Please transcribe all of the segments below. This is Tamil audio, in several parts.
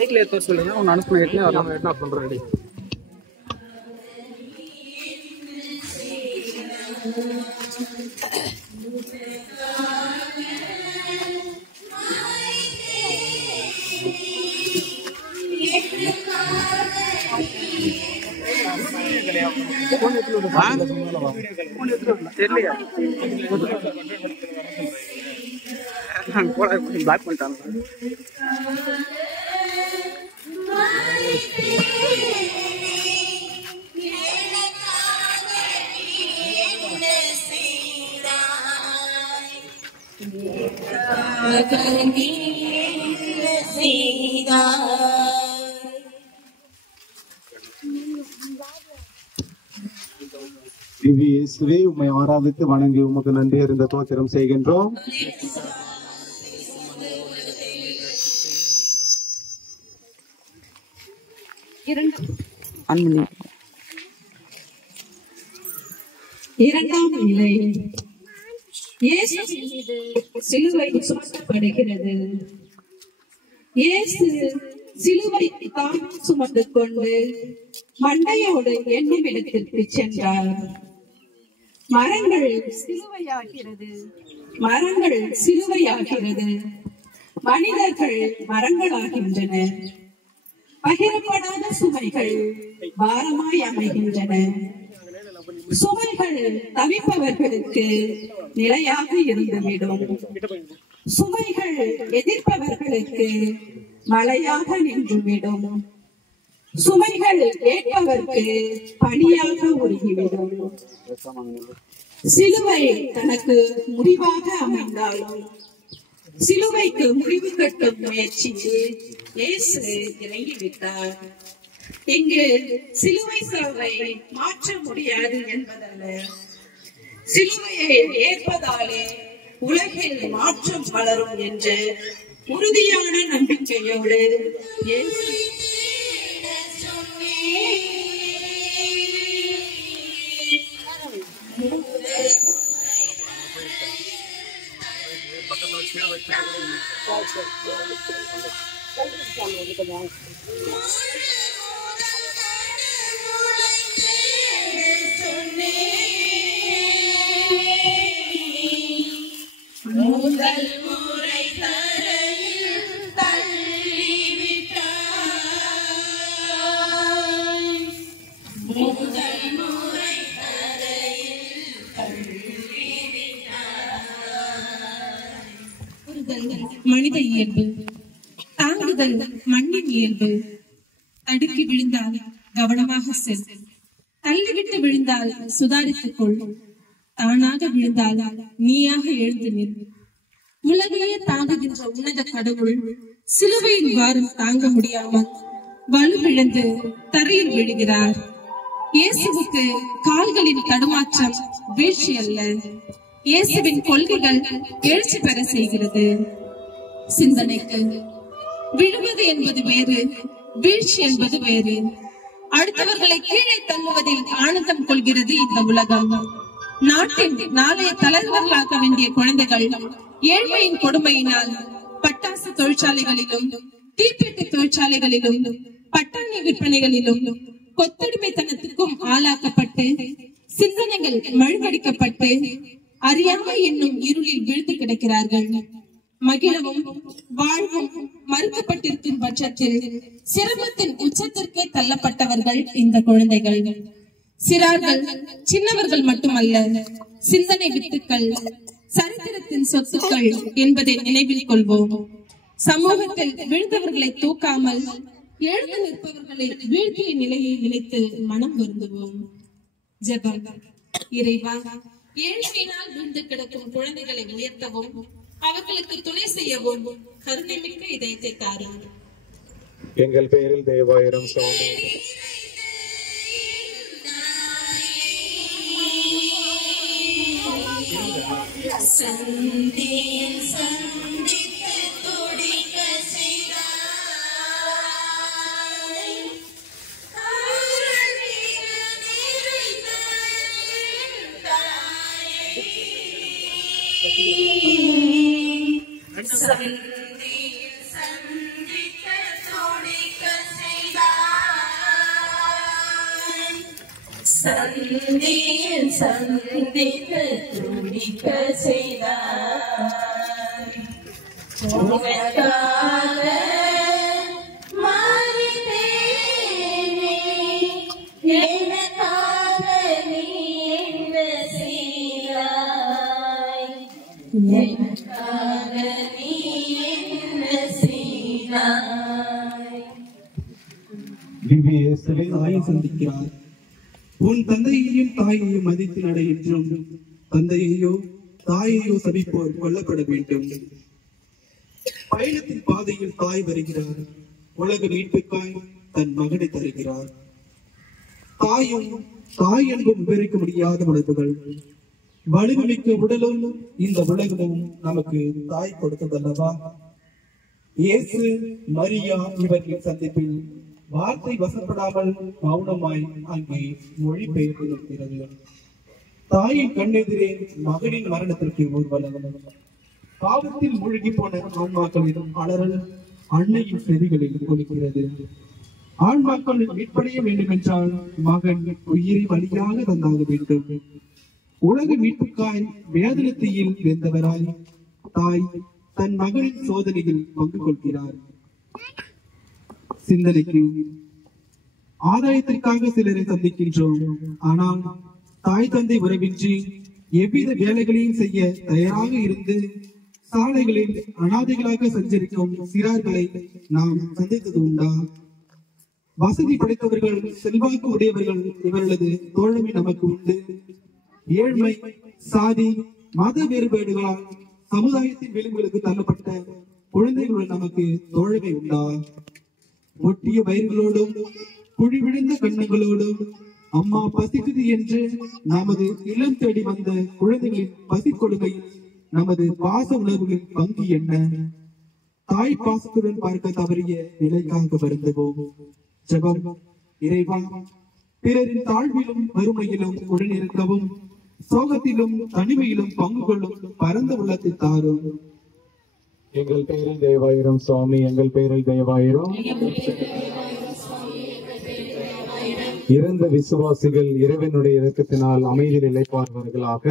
சைக்கிள் ஏற்ற சொல்லுங்க. உன் அனுப்பின எட்டுனே வரலாம். என்ன பண்ணுறேன் ரெடி. தெரியலையா பிளாக் பண்ணிட்டாங்க. இயேசுவே உம்மை ஆராதித்து வணங்கி உமக்கு நன்றி அறிந்த தோத்திரம் செய்கின்றோம். இரண்டாம் நிலை இயேசு மீது சிலுவை சுமத்தப்படுகிறது. இயேசு சிலுவை தான் சுமந்து கொண்டு மண்டையோடு என்னும் இடத்திற்கு சென்றார். மரங்கள் சிலுவையாகிறது, மனிதர்கள் மரங்களாகின்றனர். பகிரப்படாத சுமைகள் பாரமாய் அமைகின்றன. சுமைகள் தவிப்பவர்களுக்கு நிலையாக இருந்துவிடும். சுமைகள் எதிர்ப்பவர்களுக்கு மலையாக நின்றுவிடும். சுமைகள் ஏற்பவர்க்கு பணியாக உருகிவிடும். சிலுவை தனக்கு முடிவாக அமைந்தாலும் சிலுவைக்கு முடிவு கட்டும் முயற்சியில் இயேசு இறங்கிவிட்டார். இங்கு சிலுவை சாவை மாற்ற முடியாது என்பதல்ல, சிலுவையை ஏற்பதாலே உலகில் மாற்றம் வளரும் என்ற உறுதியான நம்பிக்கையோடு இயேசு முதல் மனித இயல்பு. தாங்குதல் மண்ணின் இயல்பு. தடுக்கி விழுந்தால் கவனமாக செல். தள்ளிவிட்டு விழுந்தால் சுதாரித்துக் கொள். தானாக விழுந்தால் நீயாக எழுந்து நில். உலகையே தாங்குகின்ற உன்னத கடவுள் சிலுவையின் வாரம் தாங்க முடியாமல் வலுவிழந்து தரையில் விழுகிறார். இயேசுவுக்கு கால்களின் தடுமாற்றம் வீழ்ச்சி அல்ல, இயேசுவின் கொள்கைகள் எழுச்சி பெற செய்கிறது. சிந்தனைக்கு விழுவது என்பது வேறு, வீழ்ச்சி என்பது வேறு. அடுத்தவர்களை கீழே தள்ளுவதில் ஆனந்தம் கொள்கிறது இந்த உலகம். நாட்டின் நாளைய தலைவர்களாக வேண்டிய குழந்தைகள் ஏழ்மையின் கொடுமையினால் பட்டாசு தொழிற்சாலைகளிலும், தீப்பெட்டி தொழிற்சாலைகளிலும், பட்டாணி விற்பனைகளிலும், கொத்தடிமைத்தனத்துக்கும் ஆளாக்கப்பட்டு சிந்தனைகள் மழுங்கடிக்கப்பட்டு அறியாமை என்னும் இருளில் வீழ்ந்து கிடக்கிறார்கள். மகிழவும் வாழ்வும் மறுக்கப்பட்டிருக்கும் பட்சத்தில் சிரமத்தின் உச்சத்திற்கே தள்ளப்பட்டவர்கள் இந்த குழந்தைகள். சிறார்கள் சின்னவர்கள் மட்டுமல்ல, சிந்தனை வித்துக்கள், சரித்திரத்தின் சொத்துக்கள் என்பதை நினைவில் கொள்வோம். சமூகத்தில் விழுந்தவர்களை தூக்காமல் எழுந்து நிற்பவர்களை வீழ்த்திய நிலையை நினைத்து மனம் வருந்துவோம். ஜெபம். இறைவா, ஏழ்மையினால் விழுந்து கிடக்கும் குழந்தைகளை உயர்த்தவும் அவர்களுக்கு துணை செய்யவும் கருணை மிக்க இதயத்தை தாரும். எங்கள் பெயரில் தேவாயிரம் சுவாமி. சந்தியில் சந்தித்து துடிக்க செய்தார். உனக்காக மாறினேனே, எனக்காக நீ என்ன செய்தாய், எனக்காக நீ என்ன செய்தாய். திவ்ய இயேசுவே, தாயை சந்திக்கிறார். உன் தந்தையையும் தாயையும் மதித்து நட என்றும், தந்தையையோ தாயையோ சபிப்போர் கொல்லப்பட வேண்டும். பயணத்தின் பாதையில் தாய் வருகிறார். உலக மீட்புக்காய் தன் மகனை தருகிறார். தாயும் தாய் என்பும் விவரிக்க முடியாத உணர்வுகள். வலுமிக்க உடலும் இந்த உலகமும் நமக்கு தாய் கொடுத்ததல்லவா? இயேசு மரியா இவர்களின் சந்திப்பில் வார்த்தை வசப்படாமல் மௌனமாய் அங்கே மொழிபெயர்த்து நிற்கிறது. தாயின் கண்ணெதிரே மகனின் மரணத்திற்கு ஊர்வலம். பாவத்தில் மூழ்கி போன ஆன்மாக்களின் அலறல் அன்னையின் செவிகளில் ஒலிக்கிறது. ஆன்மாக்கள் மீட்படைய வேண்டும் என்றால் மகன் உயிரை வழியாக தந்தாக வேண்டும். உலக மீட்புக்காய் வேதனத்தையில் வெந்தவராய் தாய் தன் மகனின் சோதனையில் பங்கு கொள்கிறார். சிந்தனைக்கு ஆதாயத்திற்காக சிலரை சந்திக்கின்றோம். ஆனால் தாய் தந்தை உறவின்றி எவ்வித வேலைகளையும் செய்ய தயாராக இருந்து சாலைகளில் அனாதைகளாக சஞ்சரிக்கும் சிறார்களை நாம் சந்தித்தது உண்டா? வசதி படைத்தவர்கள், செல்வாக்கு உடையவர்கள், இவர்களது தோழமை நமக்கு உண்டு. ஏழ்மை, சாதி, மத வேறுபாடுகளால் சமுதாயத்தின் விளிம்புகளுக்கு தள்ளப்பட்ட குழந்தைகளுடன் நமக்கு தோழமை உண்டா? ஒட்டிய வயிறுகளோடும் குழி விழுந்த கண்ணங்களோடும் அம்மா பசிக்குது என்று நமது இல்லம் தேடி வந்த குழந்தைகளின் பசி கொடுமையில் நமது பாச உணர்வுகளின் பங்கு என்ன? தாய் பாசத்துடன் பார்க்க தவறிய நிலைக்காக வருந்துவோம். ஜெபம். இறைவா, பிறரின் தாழ்விலும் வறுமையிலும் உடனிருக்கவும் சோகத்திலும் தனிமையிலும் பங்கு கொள்ளும் பரந்த உள்ளத்தை தாரும். எங்கள் பெயரில் தேவாயிரம் சுவாமி. எங்கள் பெயரில் தேவாயிரம். இறந்த விசுவாசிகள் இறைவனுடைய இரக்கத்தினால் அமைதியில் இளைப்பாறுவார்களாக.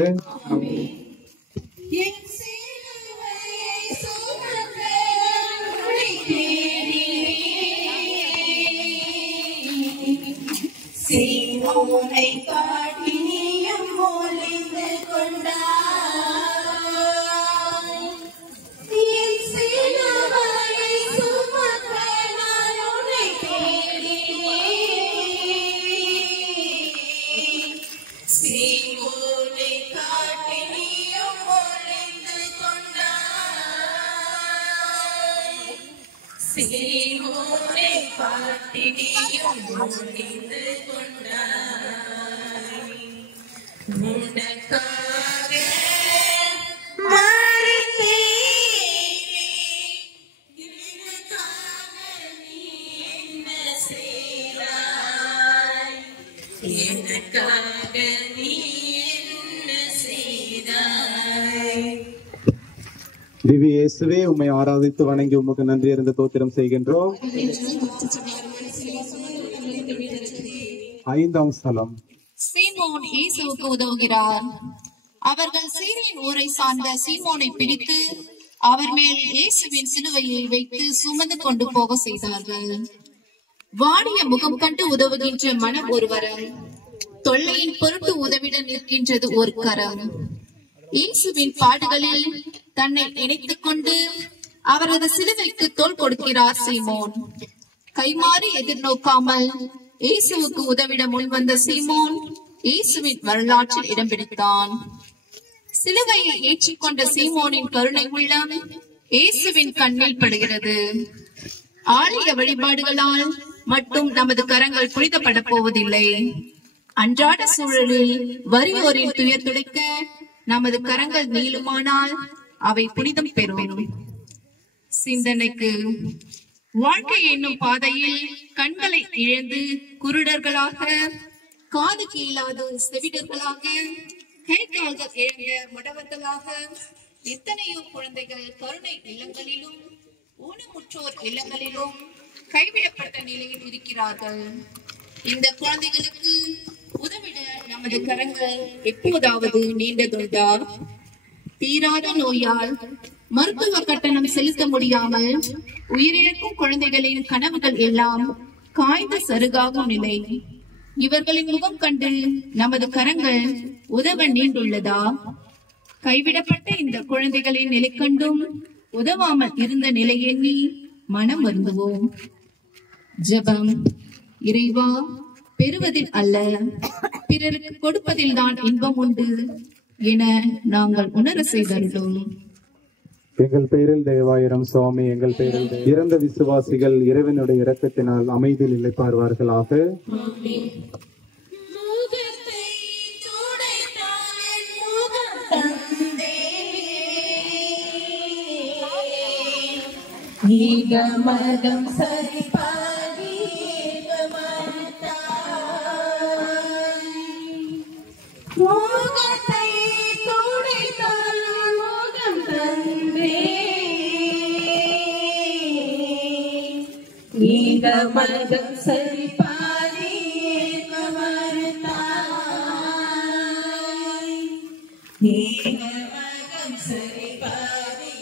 சீமோனை காட்டி நீயும் ஒளிந்து கொண்டாய். என் சீமோனை பாட்டினியும் முடிந்து கொண்டாய். உனக்காக மறித்தேனே, எனக்காக நீ என்ன செய்தாய்? எனக்காக நீ என்ன செய்தாய்? திவ்ய இயேசுவே, உம்மை ஆராதித்து வணங்கி உமக்கு நன்றி அறிந்த தோத்திரம் செய்கின்றோம். 5ஆம் ஸ்தலம். சீமோன் இயேசுவுக்கு உதவுகிறார். அவர்கள் சீரின் ஊரை சார்ந்த சீமோனை பிடித்து அவர் மேல் இயேசுவின் சிலுவையை வைத்து சுமந்து கொண்டு போக செய்தார்கள். வாடிய முகம் கண்டு உதவுகின்ற மனம் ஒருவரம், தொல்லையின் பொருட்டு உதவிட நிற்கின்றது ஒரு கரம். இயேசுவின் பாடுகளில் தன்னை இணைத்துக் கொண்டு அவரது சிலுவைக்கு தோள் கொடுக்கிறார் சீமோன். கைமாறி எதிர்நோக்காமல் இயேசுவுக்கு உதவிட முன்வந்த சீமோன் இயேசுவின் வரலாற்றில் இடம் பிடித்தான். சிலுவையை ஏற்றிக்கொண்ட சீமோனின் கருணை உள்ளம் இயேசுவின் கண்ணில் படுகிறது. ஆலய வழிபாடுகளால் மட்டும் நமது கரங்கள் புனிதப்பட போவதில்லை. அன்றாட சூழலில் வறியோரின் துயர் துடைக்க நமது கரங்கள் நீளுமானால் அவை புனிதம் பெறும். சிந்தனைக்கு, வாழ்க்கை என்னும் பாதையில் கண்களை இழந்து குருடர்களாக, காது கேளாது செவிடர்களாக, கை கால்கள் இழந்த முடவர்களாக எத்தனையோ குழந்தைகள் கருணை இல்லங்களிலும் ஊனமுற்றோர் இல்லங்களிலும் கைவிடப்பட்ட நிலையில் இருக்கிறார்கள். இந்த குழந்தைகளுக்கு உதவிட நமது கரங்கள் எப்போதாவது நீண்டதுண்டா? தீராத நோயால் மருத்துவ கட்டணம் செலுத்த முடியாமல் உயிரிழக்கும் குழந்தைகளின் கனவுகள் எல்லாம் காய்ந்த சருகாகும் நிலை. இவர்களின் முகம் கண்டு நமது கரங்கள் உதவ நீண்டுள்ளதா? கைவிடப்பட்ட இந்த குழந்தைகளின் நிலை கண்டும் உதவாமல் இருந்த நிலை எண்ணி மனம் வருந்துவோம். ஜெபம். இறைவா, பெறுவதில் அல்ல பிறருக்கு கொடுப்பதில் தான் இன்பம் உண்டு என நாங்கள் உணர செய்தோம். எங்கள் பேரில் தயவாயிரம் சுவாமி. எங்கள் பேரில் இறந்த விசுவாசிகள் இறைவனுடைய இரக்கத்தினால் அமைதியில் இளைப்பாறுவார்களாக. முகத்தை துடைத்தால் முகம் தந்தே, ஈக மதம் சரிபாதி மறுத்தாய். முகத்தை துடைத்தால் முகம் தந்தே, ஈக மதம் சரிபாதி மறுத்தாய். ஈக மதம் சரிபாதி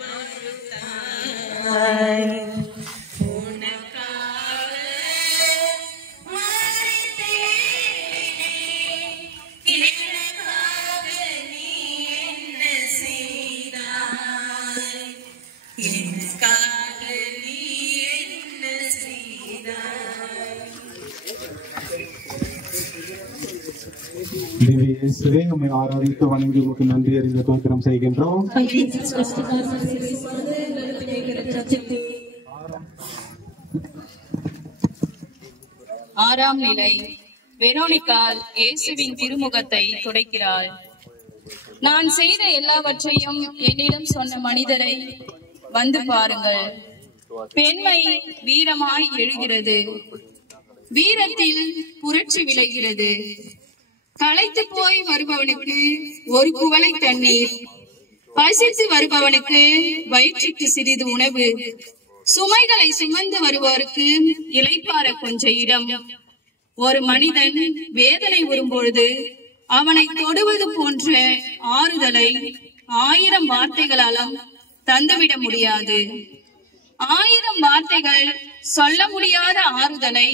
மறுத்தாய். உனக்காக மறித்தேனே, எனக்காக நீ என்ன செய்தாய்? எனக்காக நீ என்ன செய்தாய்? திவ்ய இயேசுவே, உம்மை ஆராதித்து வணங்கி உமக்கு நன்றி அறிந்த தோத்திரம் செய்கின்றோம். 6ஆம் நிலை. வெரோனிகாள் இயேசுவின் திருமுகத்தை துடைக்கிறாள். நான் செய்த எல்லாவற்றையும் என்னிடம் சொன்ன மனிதரை வந்து பாருங்கள். பெண்மை வீரமாய் எழுகிறது, வீரத்தில் புரட்சி விளைகிறது. களைத்து போய் வருபவனுக்கு ஒரு குவளை தண்ணீர், பசித்து வருபவனுக்கு வயிற்றுக்கு சிறிது உணவு, சுமைகளை சுமந்து வருவோருக்கு இளைப்பாற கொஞ்ச இடம். ஒரு மனிதன் வேதனை வரும்பொழுது அவனை தொடுவது போன்ற ஆறுதலை 1000 வார்த்தைகளாலும் தந்துவிட முடியாது. 1000 வார்த்தைகள் சொல்ல முடியாத ஆறுதலை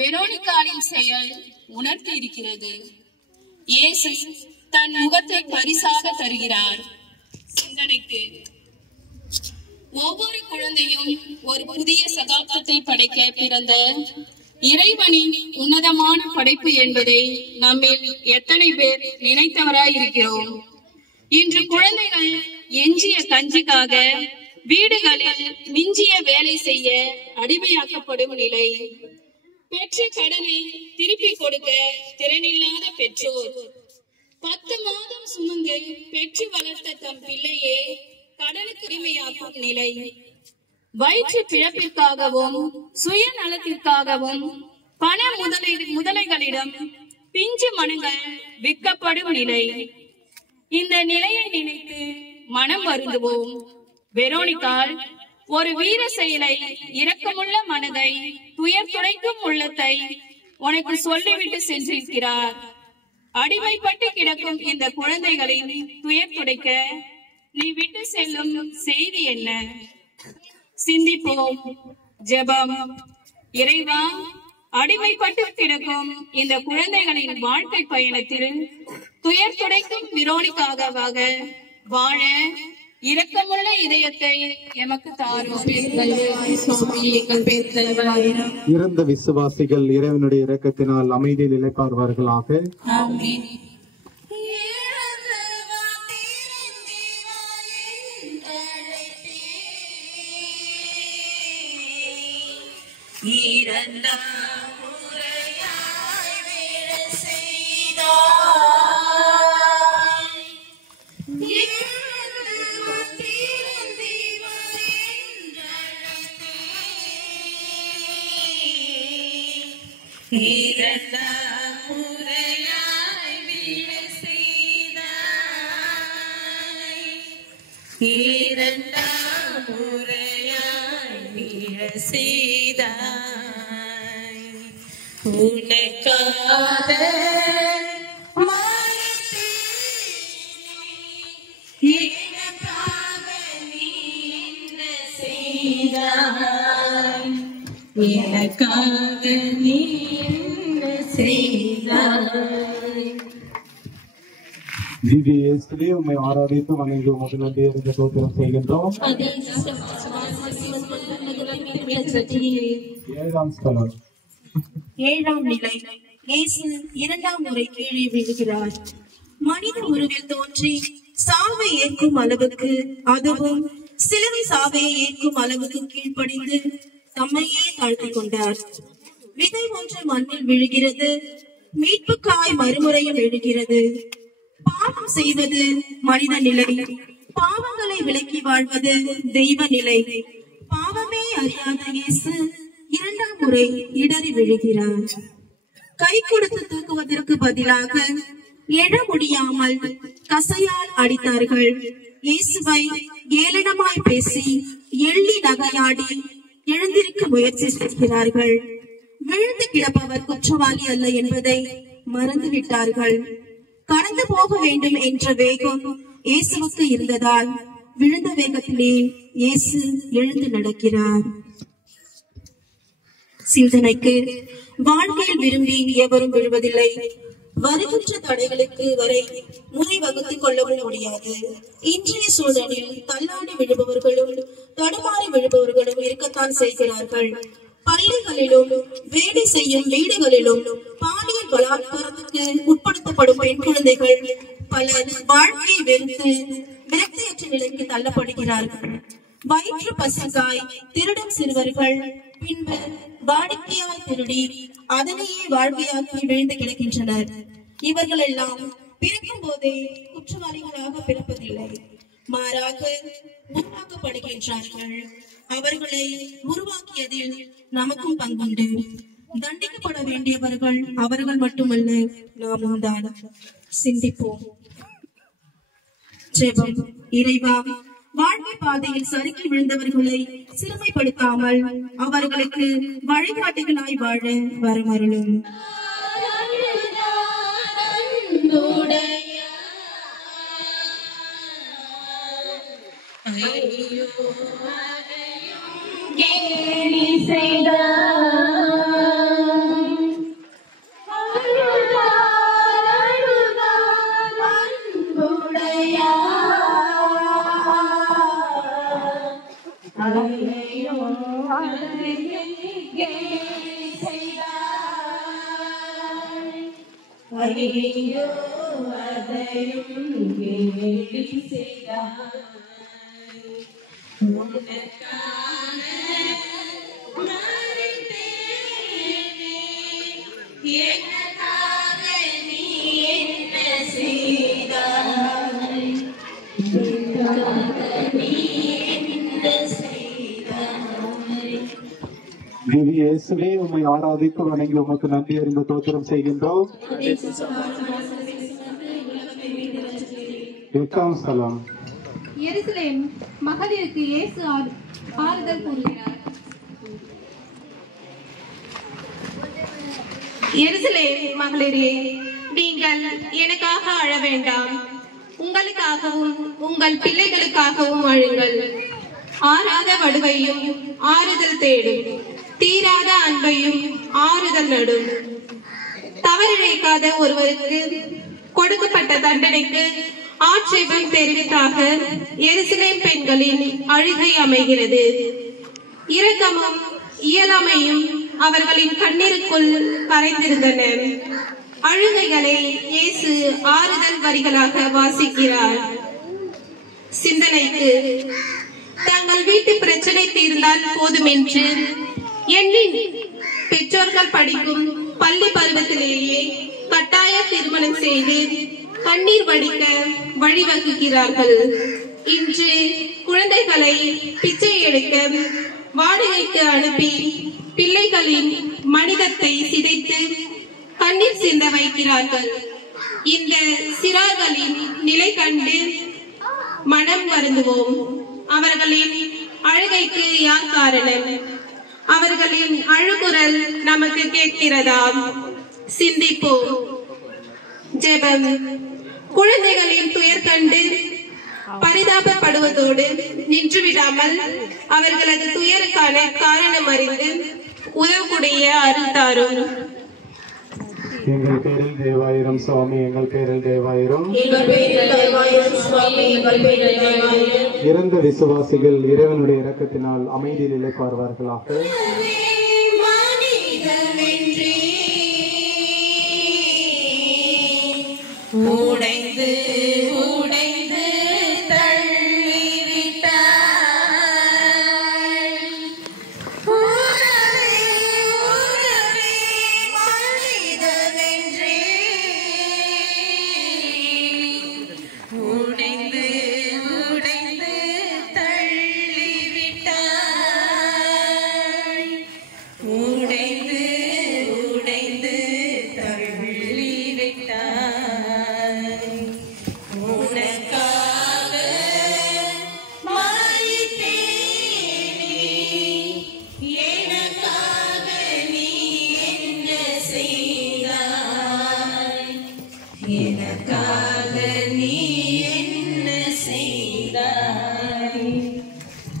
வெரோனிகாளின் செயல் உணர்த்தி இருக்கிறது. இயேசு தன் முகத்தை பரிசாக தருகிறார். சிந்தனைக்கு, ஒவ்வொரு குழந்தையும் ஒரு புதிய சகாப்தத்தை படைக்க பிறந்த இறைவனின் உன்னதமான படைப்பு என்பதை நம்மில் எத்தனை பேர் நினைத்தவராய் இருக்கிறோம்? இன்று குழந்தைகள் எஞ்சிய கஞ்சிக்காக வீடுகளில் மிஞ்சிய வேலை செய்ய அடிமையாக்கப்படும் நிலை, பெற்ற கடனை திருப்பி கொடுக்க திறனில்லாத பெற்றோர், 10 மாதம் சுமந்து பெற்று வளர்த்த தம் பிள்ளையே கடனுக்கு அடிமையாக்கும் நிலை, வயிற்று பிழப்பிற்காகவும் சுயநலத்திற்காகவும் பண முதலைகளிடம் பிஞ்சு மனங்கள் விற்கப்படும் நிலை. இந்த நிலையை நினைத்து மனம் வருந்துவோம். வெரோனிகாள் ஒரு வீர செயலை, இரக்கமுள்ள மனதை, துயர் துடைக்கும் உள்ளத்தை உனக்கு சொல்லிவிட்டு சென்றிருக்கிறார். அடிமைப்பட்டு கிடக்கும் இந்த குழந்தைகளின் துயர் துடைக்க நீ விட்டு செல்லும் செய்தி என்ன? சிந்திப்போம். ஜெபம். இறைவா, அடிமைப்பட்டு கிடக்கும் இந்த குழந்தைகளின் வாழ்க்கை பயணத்தில் துயர் துடைக்கும் வெரோனிகாவாக வாழ இரக்கமுள்ள இதயத்தை எமக்கு தாரும். இறந்த விசுவாசிகள் இறைவனுடைய இரக்கத்தினால் அமைதியில் இளைப்பாறுவார்களாக. ஆமென். இரண்டாம் முறையாய் விழ செய்தாய். இரண்டாம் முறையாய் விழ செய்தாய். இரண்டாம் முறையாய் விழ செய்தாய். உனக்காக எனக்காக நீ என்ன செய்தாய். எனக்காக நீ என்ன செய்தாய். திவ்ய இயேசுவே, உம்மை ஆராதித்து வணங்கி உமக்கு நன்றி அறிந்த ஸ்தோத்திரம் செய்கின்றோம். 7ஆம் ஸ்தலம். 7ஆம் நிலை. இயேசு 2ஆம் முறை கீழே விழுகிறார். மனித உருவில் தோன்றி சாவை ஏற்கும் அளவுக்கு, அதுவும் சிலுவை சாவை ஏற்கும் அளவுக்கு கீழ்ப்படிந்து தம்மையே தாழ்த்திக் கொண்டார். விதை ஒன்று மண்ணில் விழுகிறது, மீட்புக்காய் மறுமுறையும் எழுகிறது. பாவம் செய்வது மனித நிலை, பாவங்களை விலக்கி வாழ்வது தெய்வ நிலை. பாவமே அறியாத இயேசு 2ஆம் முறை இடறி விழுகிறார். கை கொடுத்து தூக்குவதற்கு பதிலாக எழ முடியாமல் கசையால் அடித்தார்கள். இயேசுவை ஏளனமாய் பேசி எள்ளி நகையாடி எழுந்திருக்க முயற்சி செய்கிறார்கள். விழுந்து கிடப்பவர் குற்றவாளி அல்ல என்பதை மறந்துவிட்டார்கள். கடந்து போக வேண்டும் என்ற வேகம் இயேசுவுக்கு இருந்ததால் விழுந்த வேகத்திலே இயேசு எழுந்து நடக்கிறார். சிந்தனைக்கு, வாழ்க்கையில் விரும்பி எவரும் விழுவதில்லை. வருகின்ற தடைகளுக்கு வரை முறை வகுத்துக் கொள்ளவும் முடியாது. இன்றைய சூழலில் தள்ளாடி விழுபவர்களும் தடுமாறி விழுபவர்களும் இருக்கத்தான் செய்கிறார்கள். பள்ளிகளிலும் வேலை செய்யும் வீடுகளிலும் பாலியல் பலாத்காரத்துக்கு உட்படுத்தப்படும் பெண் குழந்தைகள் பலர் வாழ்க்கையை வெறுத்து விரக்தியற்ற நிலைக்கு தள்ளப்படுகிறார்கள். வயிற்று பசிக்காய் திருடும் சிறுவர்கள் பின்பு வாடிக்கையாய் திருடி அதனையே வாழ்க்கையாக்கி விழுந்து கிடக்கின்றனர். இவர்கள் எல்லாம் பிறக்கும் போதே குற்றவாளிகளாக பிறப்பதில்லை, மாறாக உருவாக்கப்படுகின்றார்கள். அவர்களை உருவாக்கியதில் நமக்கும் பங்குண்டு. தண்டிக்கப்பட வேண்டியவர்கள் அவர்கள் மட்டுமல்ல, நாமும் தான். சிந்திப்போம். ஜெபம். இறைவா, வாழ்க்கை பாதையில் சறுக்கி விழுந்தவர்களை சிறுமைப்படுத்தாமல் அவர்களுக்கு வழிகாட்டுகளாய் வாழ வரமருளும். ஐயோ அதையும் கேலி செய்தாய். எனக்காக நீ என்ன செய்தாய்? எனக்காக நீ என்ன செய்தாய்? திவ்ய இயேசுவே, உம்மை ஆராதித்து வணங்கி உமக்கு நன்றி அறிந்த தோத்திரம் செய்கின்றோம். எட்டாம் ஸ்தலம். எருசலேம் மகளிருக்கு இயேசு ஆறுதல் கூறுகிறார். எருசலேம் மகளிரே, நீங்கள் எனக்காக அழ வேண்டாம், உங்களுக்காகவும் உங்கள் பிள்ளைகளுக்காகவும் அழுங்கள். ஆறாத வடுவையும் ஆறுதல் தேடும், தீராத அன்பையும் ஆறுதல் நடும். தவறிழைக்காத ஒருவருக்கு கொடுக்கப்பட்ட தண்டனைக்கு ஆட்சேபம் தெரிவித்தாக எருசலேம் பெண்களின் அழுகை அமைகிறது. இரக்கமும் இயலாமையும் அவர்களின் கண்ணீருக்குள் கரைந்திருந்தன. அழுகைகளை இயேசு ஆறுதல் வரிகளாக வாசிக்கிறார். சிந்தனைக்கு, தங்கள் வீட்டு பிரச்சனை தீர்ந்தால் போதுமென்று எண்ணி பெற்றோர்கள் படிக்கும் பள்ளி பருவத்திலேயே கட்டாய திருமணம் செய்து கண்ணீர் வடிக்க வழிவகுக்கிறார்கள். இன்று குழந்தைகளை பிச்சை எடுக்க வாடகைக்கு அனுப்பி பிள்ளைகளின் மனிதத்தை சிதைத்து கண்ணீர் சிந்த வைக்கிறார்கள். இந்த சிறார்களின் நிலை கண்டு மனம் வருந்துவோம். அவர்களின் அழுகைக்கு யார் காரணம்? அவர்களின் அழுகுரல் நமக்கு கேட்கிறதா? சிந்திப்போம். ஜெபம். குழந்தைகளின் துயர் கண்டு பரிதாபப்படுவதோடு நின்றுவிடாமல் அவர்களது துயருக்கான காரணம் அறிந்து உதவக்கூடிய அருள் தாரும். எங்கள் பேரில் தேவாயிரம் சுவாமி, எங்கள் பேரில் தேவாயிரம். இறந்த விசுவாசிகள் இறைவனுடைய இரக்கத்தினால் அமைதியில் இளைப்பாறுவார்களாக. உடைந்து உடைந்து தள்ளிவிட்டாய். உறவே உறவே மனிதனென்றே உடைந்து உடைந்து தள்ளிவிட்டாய். உடைந்து உடைந்து தள்ளிவிட்டாய். உனக்காக மரித்தேனே, எனக்காக நீ என்ன செய்தாய்? எனக்காக நீ என்ன செய்தாய்?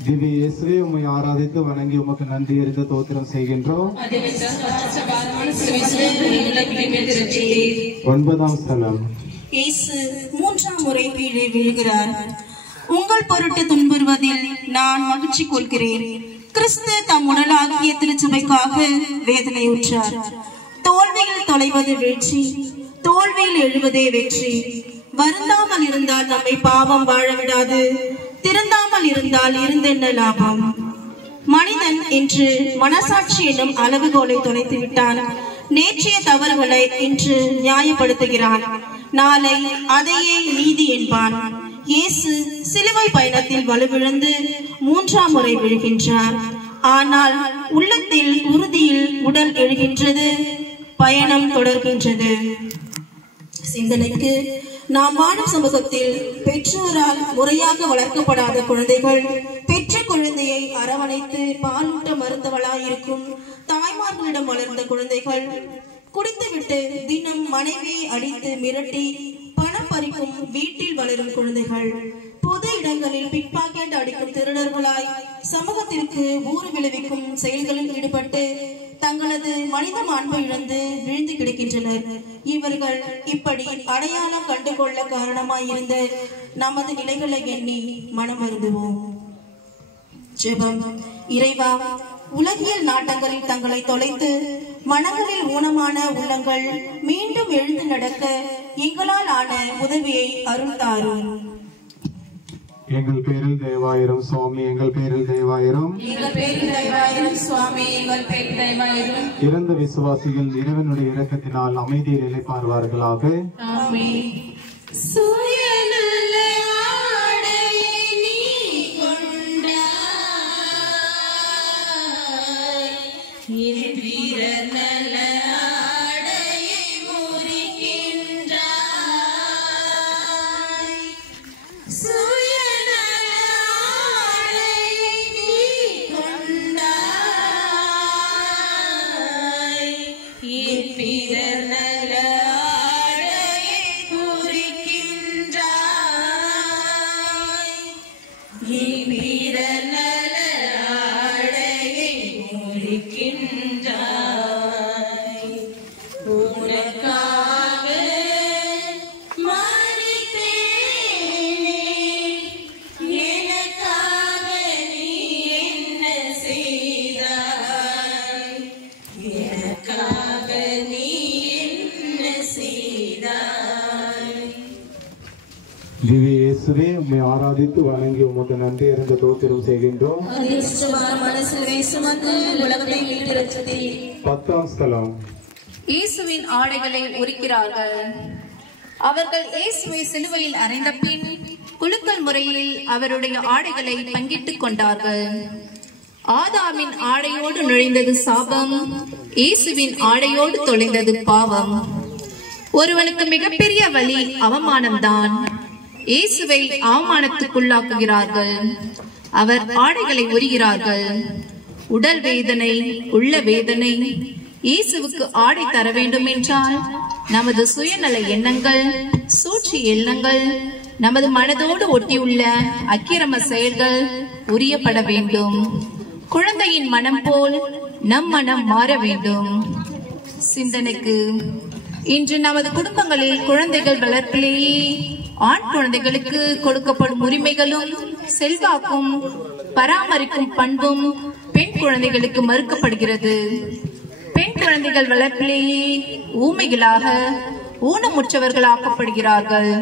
திவ்ய இயேசுவே, உம்மை ஆராதித்து வணங்கி உமக்கு நன்றி அறிந்த தோத்திரம் செய்கின்றோம். ஒன்பதாம் ஸ்தலம். இயேசு மூன்றாம் முறை கீழே விழுகிறார். உங்கள் பொருட்டு துன்புறுவதில் நான் மகிழ்ச்சி கொள்கிறேன். கிறிஸ்து தம் உடலாகிய திருச்சபைக்காக வேதனையுற்றார். தோல்வியில் தொலைவது வீழ்ச்சி, தோல்வியில் எழுவதே வெற்றி. வருந்தாமல் இருந்தால் நம்மை பாவம் வாழ விடாது, திருந்தாமல் இருந்தால் இருந்தென்ன லாபம்? மனிதன் இன்று மனசாட்சி என்னும் அளவுகோலை தொலைத்து விட்டான். நேற்றைய தவறுகளை இன்று நியாயப்படுத்துகிறான், நாளை அதையே நீதி என்பான். இயேசு சிலுவை பயணத்தில் வலுவிழந்து மூன்றாம் முறை விழுகின்றார். ஆனால் உள்ளத்தில் உறுதியில் உடல் எழுகின்றது, பயணம் தொடர்கின்றது. சிந்தனைக்கு, நாம் வாழும் சமூகத்தில் பெற்றோரால் முறையாக வளர்க்கப்படாத குழந்தைகள், பெற்ற குழந்தையை அரவணைத்து பாலூட்ட மருந்தவளாயிருக்கும் தாய்மார்களிடம் வளர்ந்த குழந்தைகள், குடித்துவிட்டு தினம் மனைவியை அடித்து மிரட்டி பணம் பறிக்கும் வீட்டில் வளரும் குழந்தைகள், பொது இடங்களில் பிக் பாக்கெட் அடிக்கும் திருடர்களாய் சமூகத்திற்கு ஊறு விளைவிக்கும் செயல்களில் ஈடுபட்டு தங்களது மனித மாண்பை இழந்து விழுந்து கிடக்கின்றனர். இவர்கள் இப்படி அடையாளம் கண்டுகொள்ள காரணமாயிருந்த நமது நிலைகளை எண்ணி மனம் வருந்துவோம். ஜெபம். இறைவா, உலகியல் நாட்டங்களில் தங்களை தொலைத்து மனங்களில் ஊனமான உள்ளங்கள் மீண்டும் எழுந்து நடக்க எங்களால் ஆன உதவியை அருள் தாரும். எங்கள் பேரில் தயவாயிரும் சுவாமி, எங்கள் பேரில் தயவாயிரும். எங்கள் பேரில் தயவாயிரும் சுவாமி, எங்கள் பேரில் தயவாயிரும். இறந்த விசுவாசிகள் இறைவனுடைய இரக்கத்தினால் அமைதியில் இளைப்பாறுவார்களாக. ஆமென். சுயநல ஆடையை நீ கொண்டாய், என் வீரர் நல ஆடையை முறிக்கின்றாய். சுயநல ஆடையை நீ கொண்டாய், என் வீரர் நல ஆடையை முறிக்கின்றாய். என் வீரர் நல ஆடையை முறிக்கின்றாய். உனக்காக மரித்தேனே, எனக்காக நீ என்ன செய்தாய்? எனக்காக நீ என்ன செய்தாய்? திவ்ய இயேசுவே, உம்மை ஆராதித்து வணங்கி உமக்கு நன்றி அறிந்த தோத்திரம் செய்கின்றோம். அதிர்ஷ்டமான மனசிலே சுமந்து உலகத்தை மீட்டு ரட்சித்தீர். 10ஆம் ஸ்தலம். இயேசுவின் ஆடைகளை உரிக்கிறார்கள். அவர்கள் இயேசுவை சிலுவையில் அறைந்த பின் குலுக்கல் முறையில் அவருடைய ஆடைகளை பங்கிட்டுக் கொண்டார்கள். ஆதாமின் ஆடையோடு நுழைந்தது சாபம், இயேசுவின் ஆடையோடு தொலைந்தது பாவம். ஒருவனுக்கு மிகப்பெரிய வலி அவமானம்தான். இயேசுவை அவமானத்துக்குள்ளாக்குகிறார்கள். அவர் ஆடைகளை உரிகிறார்கள். உடல் வேதனை, உள்ள வேதனை. இயேசுவுக்கு ஆடை தர வேண்டும் என்றால் நமது சுயநல எண்ணங்கள், சூழ்ச்சி எண்ணங்கள், நமது மனதோடு ஒட்டியுள்ள அக்கிரம செயல்கள் உரியப்பட வேண்டும். குழந்தையின் மனம் போல் நம் மனம் மாற வேண்டும். சிந்தனைக்கு, இன்று நமது குடும்பங்களில் குழந்தைகள் வளர்ப்பிலேயே ஆண் குழந்தைகளுக்கு கொடுக்கப்படும் உரிமைகளும் செல்வாக்கும் பராமரிக்கும் பண்பும் பெண் குழந்தைகளுக்கு மறுக்கப்படுகிறது. பெண் குழந்தைகள் வளர்ப்பிலேயே ஊமைகளாக, ஊனமுற்றவர்களாக்கப்படுகிறார்கள்.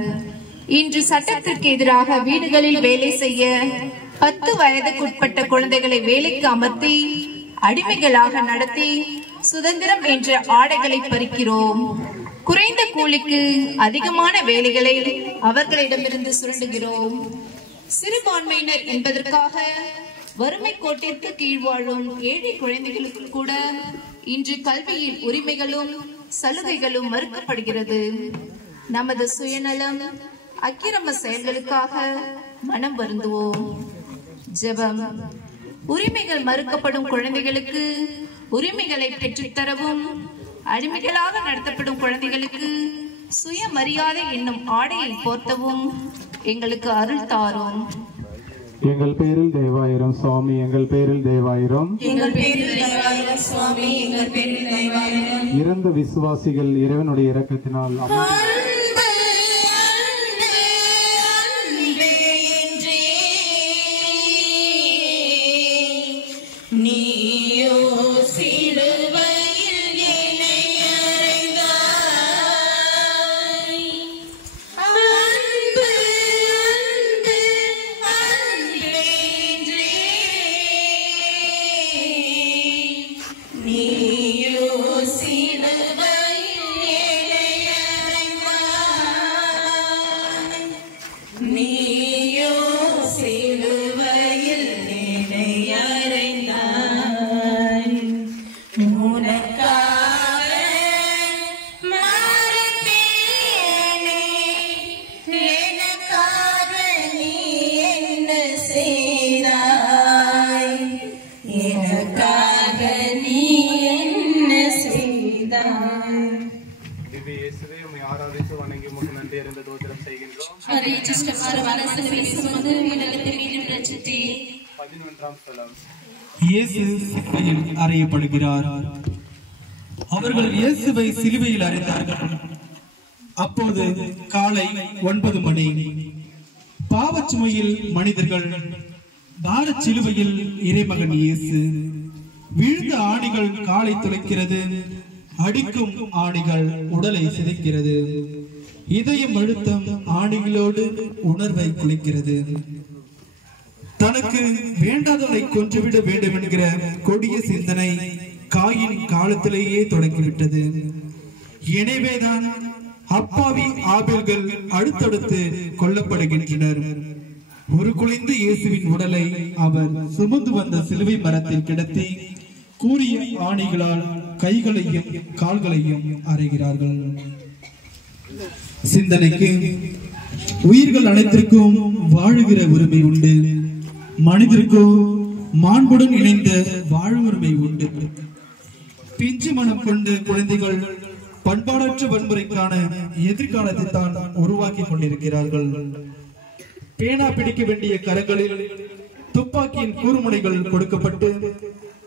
இன்று சட்டத்திற்கு எதிராக வீடுகளில் வேலை செய்ய 10 வயதுக்குட்பட்ட குழந்தைகளை வேலைக்கு அமர்த்தி அடிமைகளாக நடத்தி சுதந்திரம் என்ற ஆடைகளை பறிக்கிறோம். குறைந்த கூலிக்கு அதிகமான வேலைகளை அவர்களிடமிருந்து சுரண்டுகிறோம். சிறுபான்மையினர் என்பதற்காக வறுமை கோட்டிற்கு கீழ் வாழும் ஏழை குழந்தைகளுக்கு கூட இன்று கல்வியில் உரிமைகளும் சலுகைகளும் மறுக்கப்படுகிறது. நமது சுயநலம், அக்கிரம செயல்களுக்காக மனம் வருந்துவோம். ஜெபம். உரிமைகள் மறுக்கப்படும் குழந்தைகளுக்கு உரிமைகளை பெற்றுத்தரவும், அடிமைகளாக நடத்தப்படும் குழந்தைகளுக்கு சுயமரியாதை என்னும் ஆடையை போர்த்தவும் எங்களுக்கு அருள் தாரும். எங்கள் பேரில் தேவாயிரம் சுவாமி, எங்கள் பேரில் தேவாயிரம். எங்கள் பேரில் தயவாயிரும் சுவாமி, எங்கள் பேரில் தயவாயிரும். இறந்த விசுவாசிகள் இறைவனுடைய இரக்கத்தினால் அன்பே, அன்பே, அன்பே என்றே நீயோ சிலுவையில் என்னை அறைந்தாய். அன்பு, அன்பு, அன்பே என்றே நீயோ சிலுவையில் என்னை அறைந்தாய். நீயோ சிலுவையில் என்னை அறைந்தாய். உனக்காக மரித்தேனே, எனக்காக நீ என்ன செய்தாய்? எனக்காக நீ என்ன செய்தாய்? திவ்ய இயேசுவே, உம்மை ஆராதித்து வணங்கி உமக்கு நன்றி அறிந்த தோத்திரம் செய்கின்றோம். அதிர்ஷ்டமான மனசிலே சுமந்து உலகத்தை மீட்டு ரட்சித்தீர். 11ஆம் ஸ்தலம். இயேசு சிலுவையில் அறையப்படுகிறார். அவர்கள் இயேசுவை சிலுவையில் அறைந்தார்கள். அப்போது காலை 9 மணி. பாவச்சுமையில் மனிதர்கள், பாரச் சிலுவையில் இறைமகன் இயேசு. விழுந்த ஆணிகள் காலை துளைக்கிறது, அடிக்கும் ஆணிகள் உடலை சிதைக்கிறது. இதயம் அழுத்தம் ஆணிகளோடு உணர்வை குலைக்கிறது. தனக்கு வேண்டாதவனை கொன்றுவிட வேண்டும் என்கிற கொடிய சிந்தனை காயின் காலத்திலேயே தொடங்கிவிட்டது. எனவேதான் அப்பாவி ஆபேல்கள் அடுத்தடுத்து கொல்லப்படுகின்றனர். ஒரு குலைந்த இயேசுவின் உடலை அவர் சுமந்து வந்த சிலுவை மரத்தில் கிடத்தி கூரிய ஆணிகளால் கைகளையும் கால்களையும் அறைகிறார்கள். சிந்தனைக்கு உயிர்கள் அனைத்திற்கும் வாழுகிற உரிமை உண்டு. மனிதருக்கும் மாண்புடன் இணைந்த வாழ உரிமை உண்டு. பிஞ்சு மனம் கொண்ட குழந்தைகள் பண்பாடற்ற வன்முறைக்கான எதிர்காலத்தை தான் உருவாக்கி கொண்டிருக்கிறார்கள். பேனா பிடிக்க வேண்டிய கரங்களில் துப்பாக்கியின் கூர்முனைகள் கொடுக்கப்பட்டு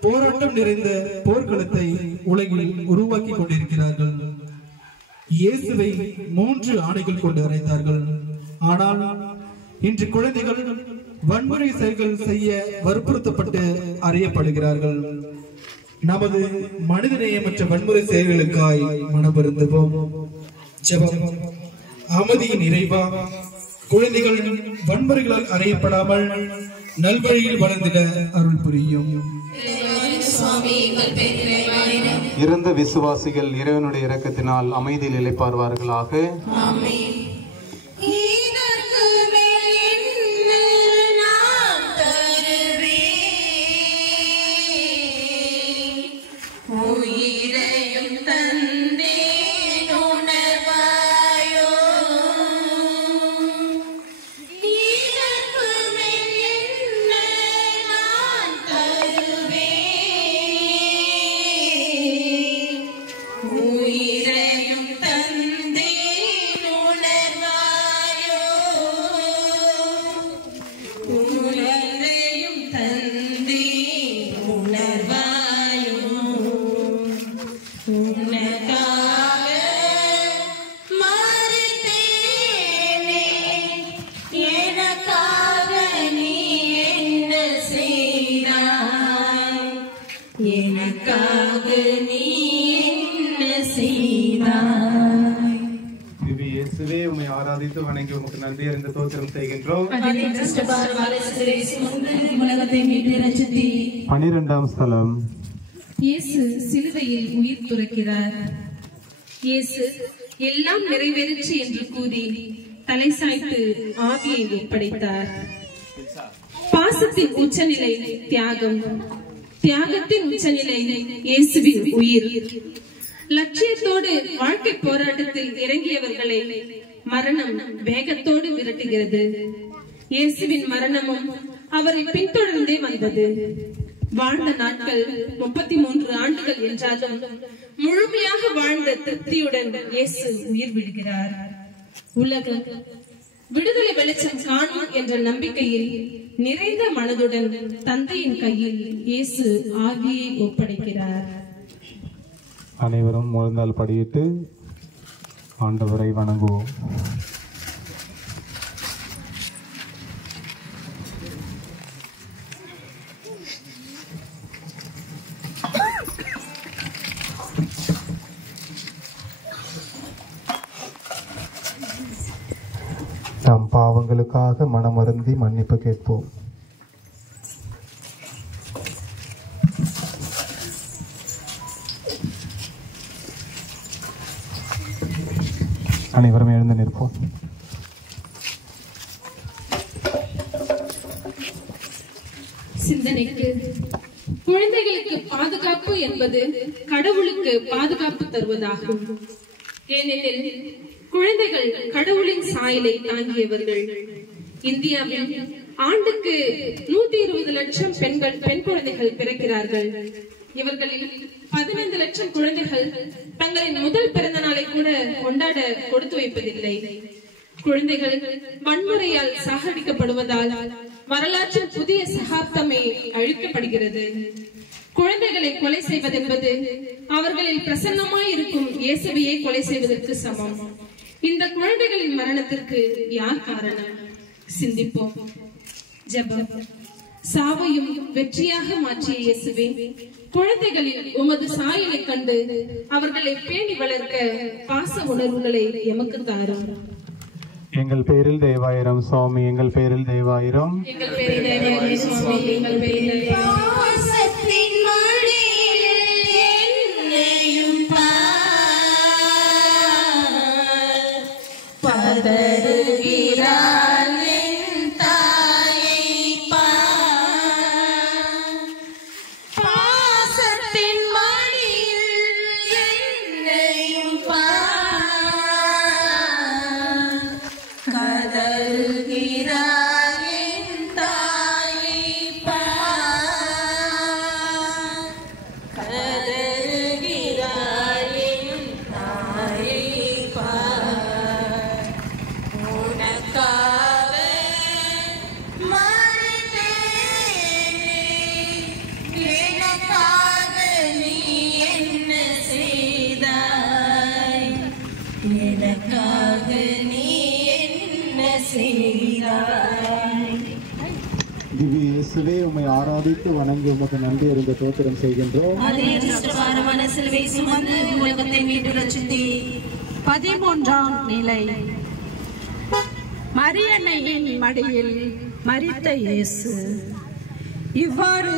போராட்டம் நிறைந்த போர்க்களத்தை உலகில் உருவாக்கி கொண்டிருக்கிறார்கள். இயேசுவை 3 ஆணைகள் கொண்டு அறைந்தார்கள். ஆனால் இன்று குழந்தைகள் வன்முறை செயல்கள் செய்ய வற்புறுத்தப்பட்டு அறியப்படுகிறார்கள். நமது மனிதநேயமற்ற வன்முறை செயல்களுக்காய் மனபருந்துவோம். ஜெபம். அமைதியின் இறைவா, குழந்தைகள் வன்முறைகளால் அறியப்படாமல் நல்வழியில் வளர்ந்திட அருள் புரியும். இறந்த விசுவாசிகள் இறைவனுடைய இரக்கத்தினால் அமைதியில் இளைப்பாறுவார்களாக. ஆராதித்து வணங்கி உமக்கு நன்றி அறிந்து தோத்திரம் செய்கின்றோம். 12ஆம் ஸ்தலம். இயேசு சிலுவையில் உயிர் துறக்கிறார். இயேசு எல்லாம் நிறைவேறிற்று என்று கூறி தலை சாய்த்து ஆவியை ஒப்படைத்தார். பாசத்தின் உச்சநிலை தியாகம், தியாகத்தின் உச்சநிலை இயேசுவின் உயிர். லட்சியத்தோடு வாழ்க்கை போராட்டத்தில் இறங்கியவர்களை மரணம் வேகத்தோடு விரட்டுகிறது. இயேசுவின் மரணமும் அவரை பின்தொடர்ந்தே வந்தது. வாழ்ந்த நாட்கள் 33 ஆண்டுகள் என்றாலும் முழுமையாக வாழ்ந்த திருப்தியுடன் இயேசு உயிர் விடுகிறார். உலகம் விடுதலை வெளிச்சம் காணும் என்ற நம்பிக்கையில் நிறைந்த மனதுடன் தந்தையின் கையில் இயேசு ஆவியை ஒப்படைக்கிறார். அனைவரும் முழந்தால் படியிட்டு ஆண்டவரை வணங்குவோம். நம் பாவங்களுக்காக மனமருந்தி மன்னிப்பு கேட்போம். அனைவரும் எழுந்து நிற்போம். சிந்தனைக்கு குழந்தைகளுக்கு பாதுகாப்பு என்பது கடவுளுக்கு பாதுகாப்பு தருவதாகும். ஏனெனில் குழந்தைகள் கடவுளின் சாயலை தாங்கியவர்கள். இந்தியாவில் ஆண்டுக்கு 120 லட்சம் பெண் குழந்தைகள் பிறக்கிறார்கள். இவர்களில் 15 லட்சம் குழந்தைகள் தங்களின் முதல் பிறந்த நாளை கூட கொண்டாட கொடுத்து வைப்பதில்லை. குழந்தைகள் வன்முறையால் சாகடிக்கப்படுவதால் வரலாற்றின் புதிய சகாப்தமே அழிக்கப்படுகிறது. குழந்தைகளை கொலை செய்வதென்பது அவர்களில் பிரசன்னமாய் இருக்கும் இயேசுவையை கொலை செய்வதற்கு சமம். இந்த குழந்தைகளின் மரணத்திற்கு யார் காரணம்? சிந்திப்போம். ஜெபம். சாவையும் வெற்றியாக மாற்றிய இயேசுவே, குழந்தைகளில் உமது சாயலை கண்டு அவர்களை பேணி வளர்க்க பாச உணர்வுகளை எமக்கு தாரும். எங்கள் பேரில் தேவாயிரம் சுவாமி, எங்கள் பேரில் தேவாயிரம். எங்கள் பேரில் தேவாயிரம் சுவாமி, எங்கள் பேரில் தேவாயிரம். பாசத்தின் மடியில் என்னையும் பதறுகிறாள் என் தாயை பாசத்தின் மடியில் என்னையும் கதறுகிறாள் என் தாயை கதறுகிறாள் என் தாயை உனக்காக மறித்தேனே, எனக்காக நீ என்ன செய்தாய், எனக்காக நீ என்ன செய்தாய். திவ்ய இயேசுவே, உம்மை ஆராதித்து வணங்கி உமக்கு நன்றி அறிந்த தோத்திரம் செய்கின்றோம். அதே கிறிஸ்துவான சிலுவை சுமந்து உலகத்தை மீட்டு ரட்சித்தே. 13ஆம் நிலை. மரியன்னையின் மடியில் மரித்த இயேசு. இவ்வாறு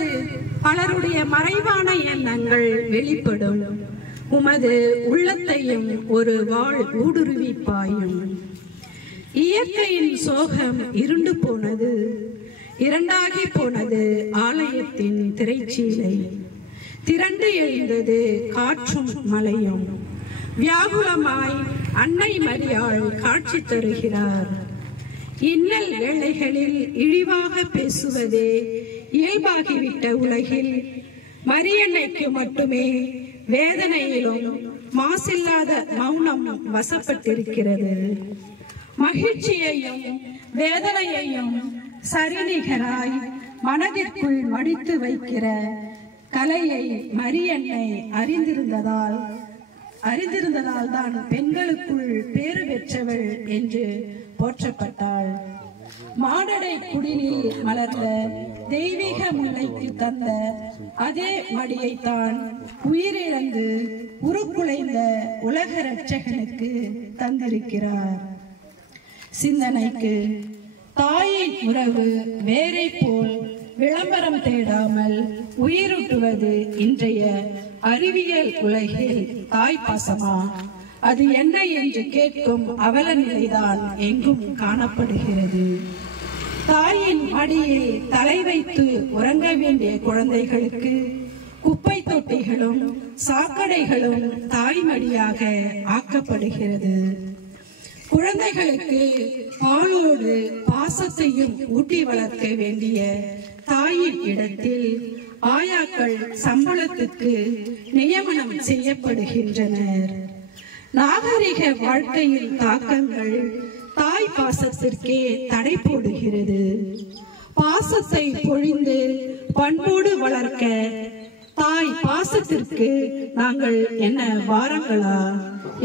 பலருடைய மறைவான எண்ணங்கள் வெளிப்படும். உமது உள்ளத்தையும் ஒரு வாள் ஊடுருவி பாயும். இயற்கையின் சோகம் இருண்டு போனது, இரண்டாகி போனது ஆலயத்தின் திரைச்சீலை. திரண்டு எழுந்தது காற்றும் மழையும். வியாகுலமாய் அன்னை மரியாள் காட்சி தருகிறார். இன்னல் வேளைகளில் இழிவாக பேசுவதே இயல்பாகிவிட்ட உலகில் மரியன்னைக்கு மட்டுமே வேதனையிலும் மாசில்லாத மௌனம் வசப்பட்டிருக்கிறது. மகிழ்ச்சியையும் வேதனையையும் சரிநிகராய் மனதிற்குள் மடித்து வைக்கிற கலையை மரியன்னை அறிந்திருந்ததால் தான் பெண்களுக்குள் பேறு பெற்றவள் என்று போற்றப்பட்டாள். மாடடை குடிலில் மலர்ந்த தெய்வீக முல்லைக்கு தந்த அதே மடியைத்தான் உயிரிழந்து உருக்குலைந்த உலக இரட்சகனுக்கு தந்திருக்கிறார். சிந்தனைக்கு தாயின் உறவு வேரை போல் விளம்பரம் தேடாமல் உயிரூட்டுவது இன்றைய அறிவியல் உலகில் தாய் பாசமா? அது என்ன என்று கேட்கும் அவல நிலைதான் எங்கும் காணப்படுகிறது. தாயின் மடியில் தலை வைத்து உறங்க வேண்டிய குழந்தைகளுக்கு குப்பை தொட்டிகளும் சாக்கடைகளும் தாய்மடியாக ஆக்கப்படுகிறது. குழந்தைகளுக்கு பாலோடு பாசத்தையும் ஊட்டி வளர்க்க வேண்டிய தாயின் இடத்தில் ஆயாக்கள் சம்பளத்துக்கு நியமனம் செய்யப்படுகின்றனர். நாகரிக வாழ்க்கையின் தாக்கங்கள் தாய் பாசத்திற்கே தடை போடுகிறது. பாசத்தை பொழிந்து பண்போடு வளர்க்க தாய் பாசத்திற்கு நாங்கள் என்ன வாரங்களா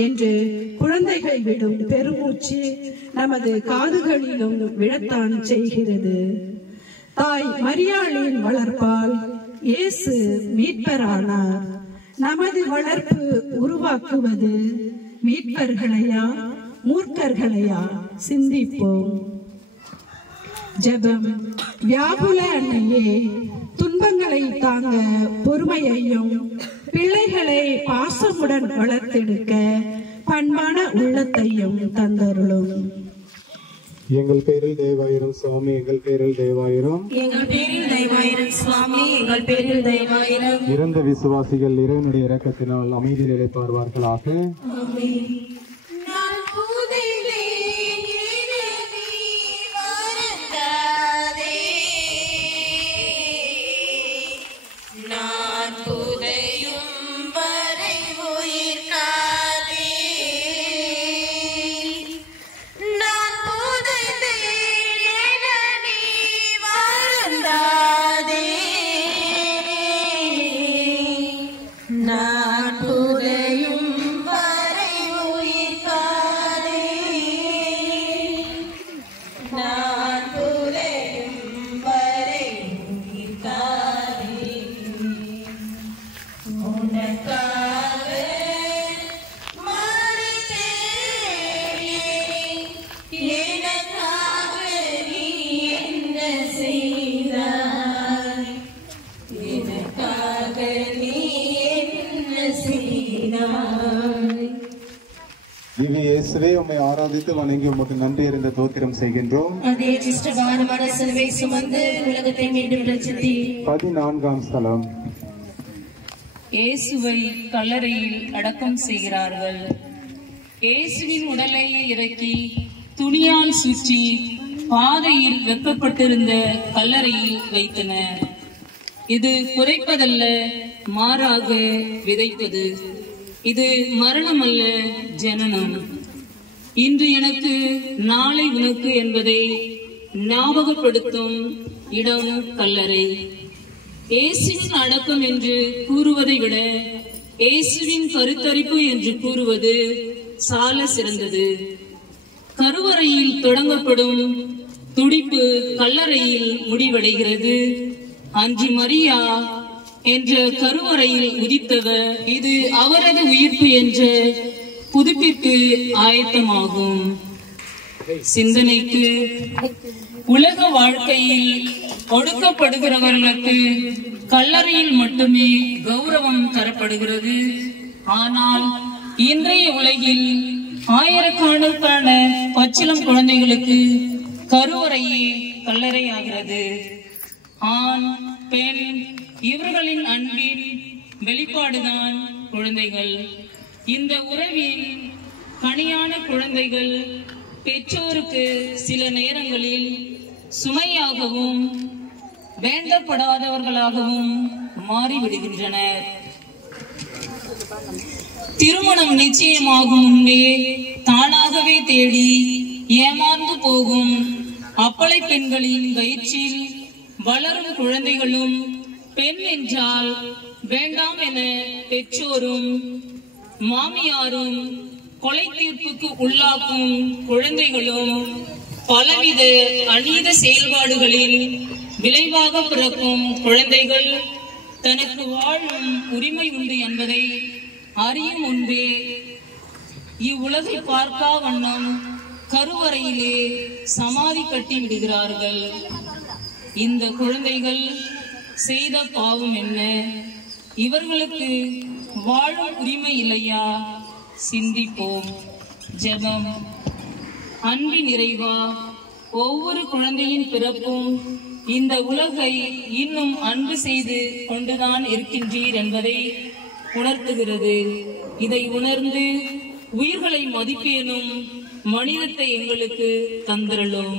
என்று குழந்தைகள் விடும் பெருமூச்சு நமது காதுகளிலும் விழத்தான் செய்கிறது. தாய் மரியாளின் வளர்ப்பால் இயேசு மீட்பரானார். நமது வளர்ப்பு உருவாக்குவது மீட்பர்களையா மூர்க்கர்களையா? சிந்திப்போம். ஜெபம். வியாகுல அன்னையே, துன்பங்களை தாங்க பொறுமையையும் பிள்ளைகளை பாசமுடன் வளர்த்தெடுக்க பண்பான உள்ளத்தையும் தந்தருளும். எங்கள் பேரில் தேவாயிரம் சுவாமி, எங்கள் பேரில் தேவாயிரம். எங்கள் பேரில் தேவாயிரம் சுவாமி, எங்கள் பேரில் தேவாயிரம். இறந்த விசுவாசிகள் இறைவனுடைய இரக்கத்தினால் அமைதி நிலைப்பார்வார்களாக. Yeah. இயேசுவே உம்மை ஆராதித்து வணங்கி உமக்கு நன்றி அறிந்த தோத்திரம் செய்கின்றோம். அதே சிஷ்டபாரமான சிலுவை சுமந்து உலகத்தை மீண்டும் ரட்சித்தி. 14ஆம் ஸ்தலம். இயேசுவை கல்லறையில் அடக்கம் செய்கிறார்கள். இயேசுவின் உடலை இறக்கி துணியால் சுற்றி பாதையில் வைக்கப்பட்டிருந்த கல்லறையில் வைத்தனர். இது குறைப்பதல்ல, மாறாக விதைப்பது. இது மரணம் அல்ல, ஜனனம். இன்று எனக்கு, நாளை உனக்கு என்பதை ஞாபகப்படுத்தும் இடம் கல்லறை. இயேசுவின் அடக்கம் என்று கூறுவதை விட இயேசுவின் கருத்தரிப்பு என்று கூறுவது சால சிறந்தது. கருவறையில் தொடங்கப்படும் துடிப்பு கல்லறையில் முடிவடைகிறது. அன்று மரியா என்ற கருவறையில் உதித்தவர். இது அவரது உயிர்ப்பு என்ற புதுப்பிற்கு ஆயத்தமாகும். சிந்தனைக்கு, உலக வாழ்க்கையில் ஒடுக்கப்படுகிறவர்களுக்கு கல்லறையில் மட்டுமே கௌரவம் தரப்படுகிறது. ஆனால் இன்றைய உலகில் ஆயிரக்கணக்கான பச்சிளம் குழந்தைகளுக்கு கருவறையே கல்லறையாகிறது. ஆண், பெண் இவர்களின் அன்பின் வெளிப்பாடுதான் குழந்தைகள். இந்த உறவில் கனியான குழந்தைகள் பெற்றோருக்கு சில நேரங்களில் சுமையாகவும் வேண்டப்படாதவர்களாகவும் மாறிவிடுகின்றனர். திருமணம் நிச்சயமாகும் முன்பே தானாகவே தேடி ஏமாந்து போகும் அப்பளை பெண்களின் வயிற்றில் வளரும் குழந்தைகளும், பெண் என்றால் வேண்டாம் என பெற்றோரும் மாமியாரும் கொலை தீர்ப்புக்கு உள்ளாக்கும் குழந்தைகளும், பலவித அநீத செயல்பாடுகளில் விளைவாக பிறக்கும் குழந்தைகள் தனக்கு வாழும் உரிமை உண்டு என்பதை அறியும் முன்பே இவ்வுலகை பார்க்கா வண்ணம் கருவறையிலே சமாதி கட்டி விடுகிறார்கள். இந்த குழந்தைகள் செய்த பாவம் என்ன? இவர்களுக்கு வாழும் உரிமை இல்லையா? சிந்திப்போம். ஜெபம். அன்பின் இறைவா, ஒவ்வொரு குழந்தையின் பிறப்பும் இந்த உலகை இன்னும் அன்பு செய்து கொண்டுதான் இருக்கின்றீர் என்பதை உணர்த்துகிறது. இதை உணர்ந்து உயிர்களை மதிப்பேனும் மனிதத்தை எங்களுக்கு தந்தரலும்.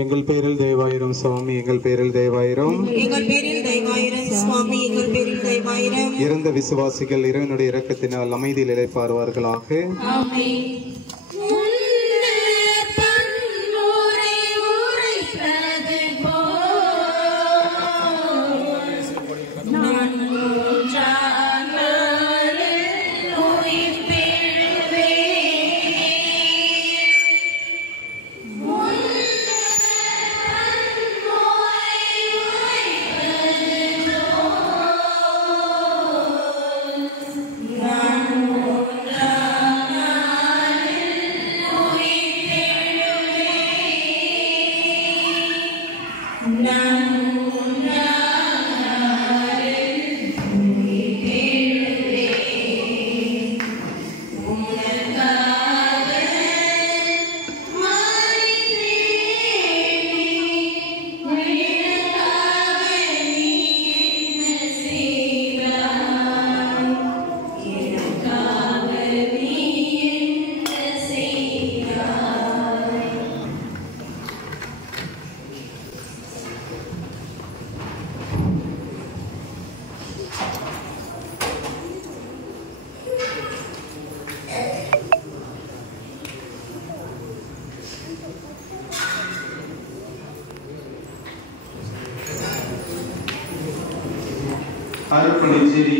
எங்கள் பேரில் தயவாயிரம் சுவாமி, எங்கள் பேரில் தயவாயிரம். எங்கள் பேரில் தயவாயிரம் சுவாமி, எங்கள் பேரில் தயவாயிரம். இறந்த விசுவாசிகள் இறைவனுடைய இரக்கத்தினால் அமைதியில் இளைப்பாறுவார்களாக. ஆமென். அருட்பணிச்செடி.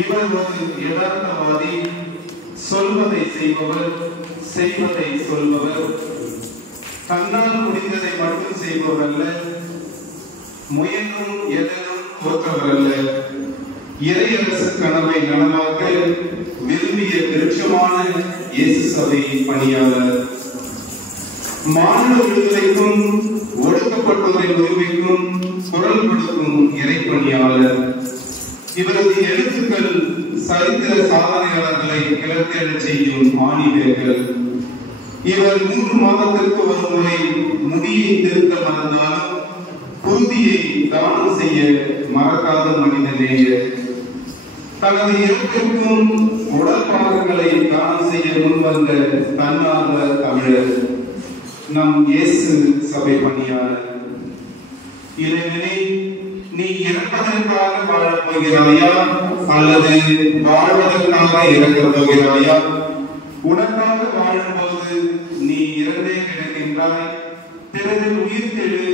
இவர் ஒரு யதார்த்தவாதி, சொல்வதை செய்பவர், செய்வதை சொல்பவர், தன்னால் முடிந்ததை மட்டும் செய்பவர் அல்ல, முயன்றும் எதனும் தோற்றவர் அல்ல. இறையரசு கனவை நனவாக்க விரும்பிய விருட்சமான இயேசு சபை பணியாளர். மாநில விடுதலைக்கும் ஒடுக்கப்பட்டோரின் உரிமைக்கும் குரல் கொடுக்கும் இறைப்பணியாளர். இவரது எழுத்துக்கள் சரித்திர சாதனையாளர்களை கிளர்த்தெழச் செய்யும் ஆணிவேர்கள். இவர் 3 மாதத்திற்கு ஒரு முறை முடியை திருத்த மறந்தாலும் குருதியை தானம் செய்ய மறக்காத மனிதநேயர். தனது இறப்பிற்கும் உடல் பாகங்களை தானம் செய்ய முன்வந்த தன்னார்வ தமிழர் நம் இயேசு சபை பணியாளர். இறைவனே, நீ இறப்பதற்காக வாழப் போகிறாயா அல்லது வாழ்வதற்காக இறக்கப் போகிறாயா? உனக்காக வாழும்போது நீ இறந்தே கிடக்கின்றாய், பிறகு உயிர்த்தெழு.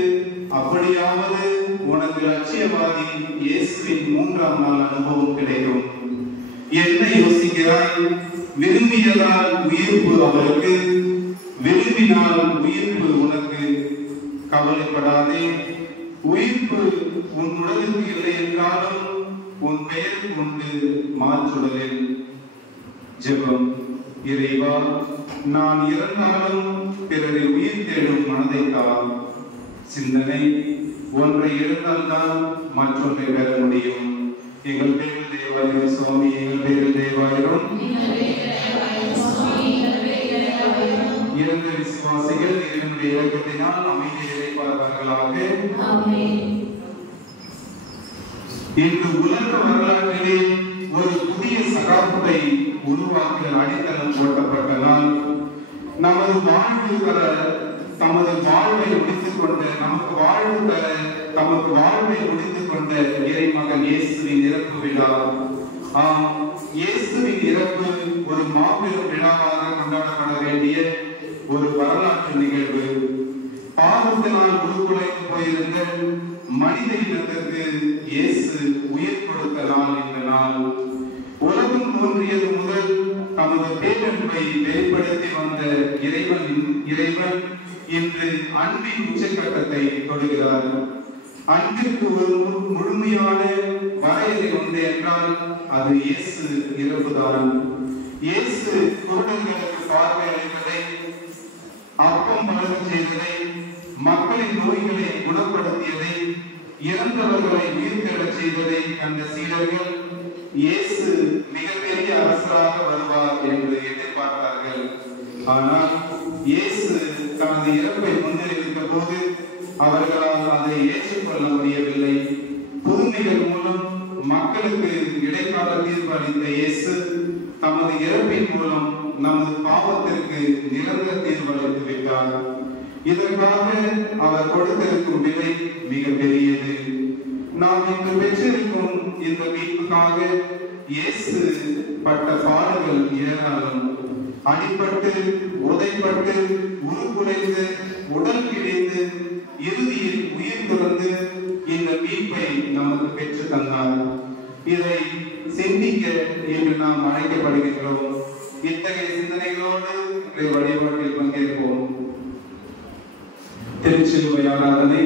அப்படியாவது உனக்கு லட்சியவாதி இயேசுவின் 3ஆம் நாள் அனுபவம் கிடைக்கும். என்ன யோசிக்கிறாய்? விரும்பியதால் உயிர்ப்பு அவருக்கு, விரும்பினால் உயிர்ப்பு உனக்கு. கவலைப்படாதே, உயிர்ப்பு உன் உடலுக்கு இல்லை என்றாலும் உன் பெயர் கொண்டு மாற்றுடலில். ஜெபம். இறைவா, நான் இறந்தாலும் பிறரை உயிர் தேடும் மனதை தான். சிந்தனை. ஒன்றை இழந்தால்தான் மற்றொன்றை பெற முடியும். எங்கள் பேரில் தேவாயிரம் சுவாமி, எங்கள் பேரில் தேவாயிரம். இறந்த விசுவாசிகள் இறைவனுடைய இறக்கத்தினால் அமைதியை இறைப்பார்களாக. இன்று உலக வரலாற்றிலே ஒரு புதிய சகாப்தை உருவாக்க அடித்தளம் போட்டப்பட்ட நாள். நமது வாழ்வு தர தமது வாழ்வை முடித்துக் கொண்ட நமக்கு வாழ்வு தர தமக்கு வாழ்வை முடித்துக் கொண்ட இறைமகன் இயேசுவின் இறப்பு விழா. இயேசுவின் இறப்பு ஒரு மாபெரும் விழாவாக கொண்டாடப்பட வேண்டிய ஒரு வரலாற்று நிகழ்வு. பாவத்தினால் உருக்குலைந்து போயிருந்த மனித இனத்திற்கு இயேசு உயிர் கொடுத்த நாள் இந்த நாள். உலகம் தோன்றியது முதல் தமது பேரன்பை வெளிப்படுத்தி வந்த இறைவன் இன்று அன்பின் உச்சக்கட்டத்தை தொடுகிறார். அன்பிற்கு ஒரு முழுமையான வரையறை உண்டு என்றால் அது இயேசு இறப்புதான். இயேசு குருடர்களுக்கு பார்வை அளித்ததை, அப்பம் வளர செய்ததை, மக்களின் நோய்களை குணப்படுத்தியதை, இறந்தவர்களை உயிர்த்தெழச் செய்ததை கண்ட சீடர்கள் இயேசு மிகப்பெரிய அரசராக வருவார் என்று எதிர்பார்த்தார்கள். ஆனால் இயேசு தனது இறப்பை முன்னெடுத்த போது அவர்களால் அதை ஏற்றுக்கொள்ள முடியவில்லை. புதுமைகள் மூலம் மக்களுக்கு இடைக்கால தீர்ப்பு அளித்த இயேசு தமது இறப்பின் மூலம் நமது பாவத்திற்கு நிரந்தர தீர்வு அளித்து விட்டார். இதற்காக அவர் கொடுத்திருக்கும் விலை மிக பெரியது. நாம் இன்று பெற்றிருக்கும் இந்த மீட்புக்காக இயேசு பட்ட பாடுகள் ஏராளம். அடிபட்டு, உதைப்பட்டு, உருக்குலைந்து, உடல் கிழிந்து, இறுதியில் உயிர் துறந்து இந்த மீட்பை நமக்கு பெற்று தந்தார். இதை சிந்திக்க இன்று நாம் அழைக்கப்படுகின்றோம். இத்தகைய சிந்தனைகளோடு இன்றைய வழிபாட்டில் பங்கேற்போம். திருச்சிலுவை ஆராதனை.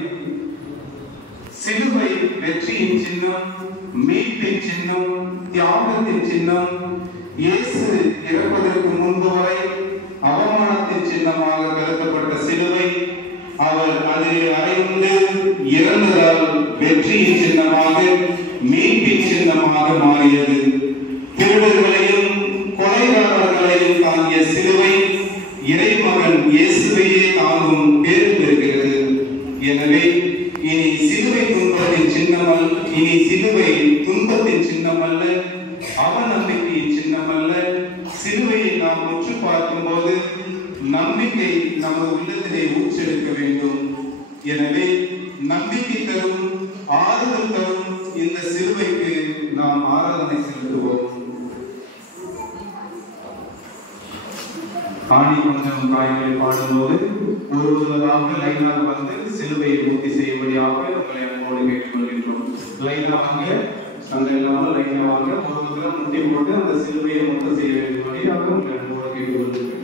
சிலுவை வெற்றியின் சின்னம், மீட்பின் சின்னம், தியாகத்தின் சின்னம். இயேசு இறப்பதற்கு முன்பு வரை அவமானத்தின் சின்னமாக கருதப்பட்ட சிலுவை அவர் அதில் அறைந்து இறந்ததால் வெற்றியின் சின்னமாக, மீட்பின் சின்னமாக மாறியது. திருடர்களையும் கொலைகாரர்களையும் தாங்கிய சிலுவை இறைமகன் இயேசுவையே தாங்கும் பேரு பெறுகிறது. எனவே இனி சிலுவை துன்பத்தின் சின்னமல், இனி சிலுவை துன்பத்தின் சின்னம் அல்ல, அவநம்பிக்கையின் சின்னம் அல்ல. சிலுவையை நாம் உற்று பார்க்கும் போது நம்பிக்கை நமது உள்ளத்திலே ஊற்றெடுக்க வேண்டும். எனவே நம்பிக்கை தரும், ஆறுதல் தரும் இந்த சிலுவைக்கு நாம் ஆராதனை செலுத்துவோம். காணி கொஞ்சம் காய்களை பாடும்போது ஒருவராக லைனாக வந்து சிலுவையை பூர்த்தி செய்யும்படியாக உங்களை அன்போடு கேட்டுக்கொள்கின்றோம். லைனாக வாங்க, சண்டை இல்லாமல் லைனா வாங்க, ஒருவராக முட்டி போட்டு அந்த சிலுவையை மொத்தம் செய்ய வேண்டும்படியாக உங்களை அன்போடு கேட்டுக்கொள்கிறேன்.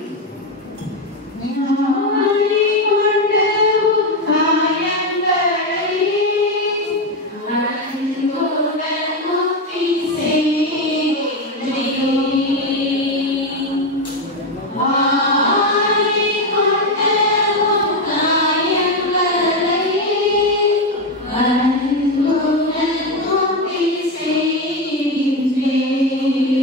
Amen.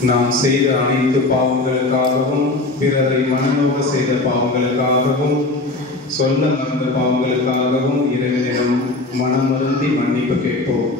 நாம் செய்த அனைத்து பாவங்களுக்காகவும் பிறரை மனநோக செய்த பாவங்களுக்காகவும் சொல்ல மறந்த பாவங்களுக்காகவும் இறைவனிடம் மனமருந்தி மன்னிப்பு கேட்போம்.